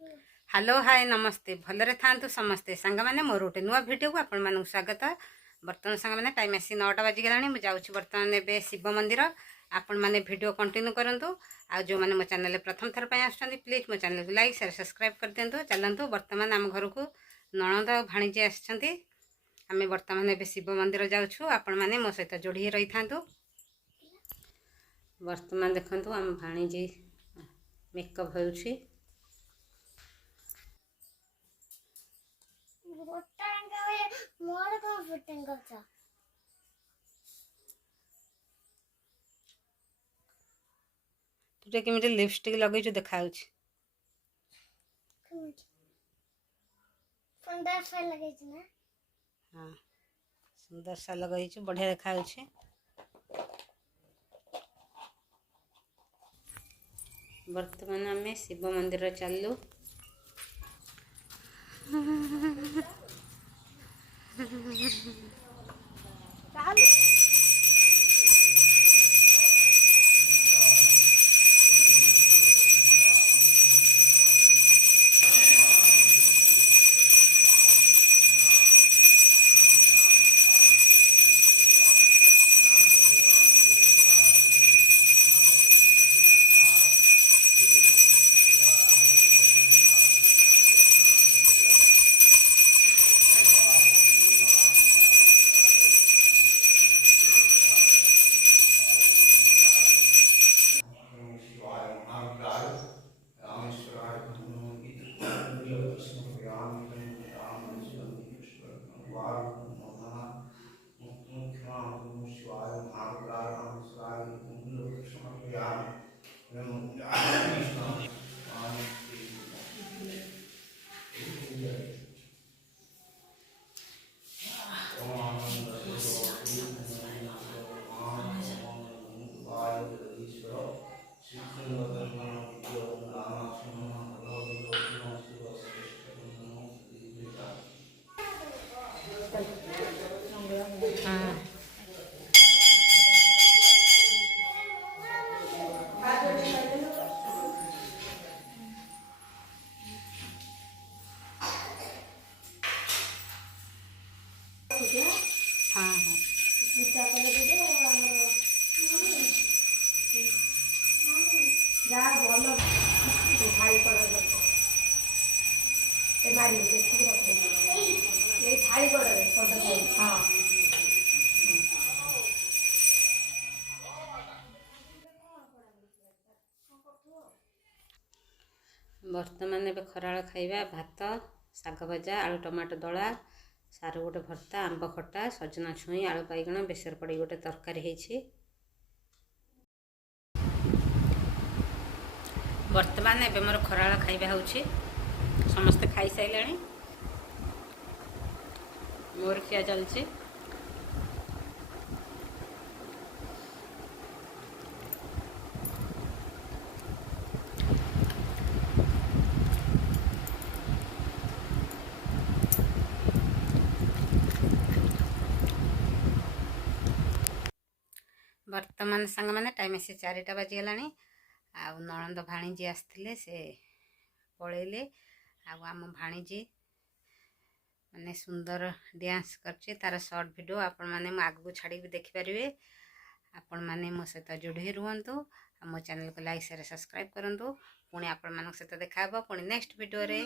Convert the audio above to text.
Hello hi नमस्ते भलरे थांतु समस्ते सांग मैंने मोर गोटे नुआ भिडियो को आपण मानक स्वागत। बर्तमान सांग मैंने टाइम आसी 9टा बाजिगलानी मुझे जाऊँ बर्तमान ए शिव मंदिर आपण मैंने भिडियो कंटिन्यू करूँ। आ जो मैंने मो चैनल प्रथम थर पर प्लीज मो चैनल को लाइक शेयर सब्सक्राइब कर दिंतु। चलतु बर्तमान आम घर को नणंद और भाणीजी आम बर्तमान ए शिव मंदिर जाऊँ। आपण मैंने मो सहित जोड़ी रही था। बर्तमान देखु आम भाणीजी मेकअप हो तुझे केमिति लिपस्टिक लगे देखा हाँ सुंदर सा लगे बढ़िया देखा। वर्तमान आम शिव मंदिर चलू। बर्तमान ए खराल खाइबा भात शाग भजा आलू टमाटो दला सारू गोटे भर्ता आंब खटा सजना छुई आलू बैगण बेसर पड़ी गोटे तरकारी है। बर्तमान ए मोर खराल खाइबा होछि समस्ते खाई सारे मोर खिया चलछि। वर्तमान सांग मैंने टाइम आसी 4टा बाजिगला। नणंद भाणीजी आसते से पलैले आम भाणीजी माने सुंदर डांस करछि तार शॉर्ट वीडियो आपण माने आग को छाड़ी देखिपारे। आपण माने मो सहित जोड़ी रुहतु मो चैनल को लाइक शेयर सब्सक्राइब करंतु। पुणी आपण मान सहित देखा पुणी नेक्स्ट वीडियो रे।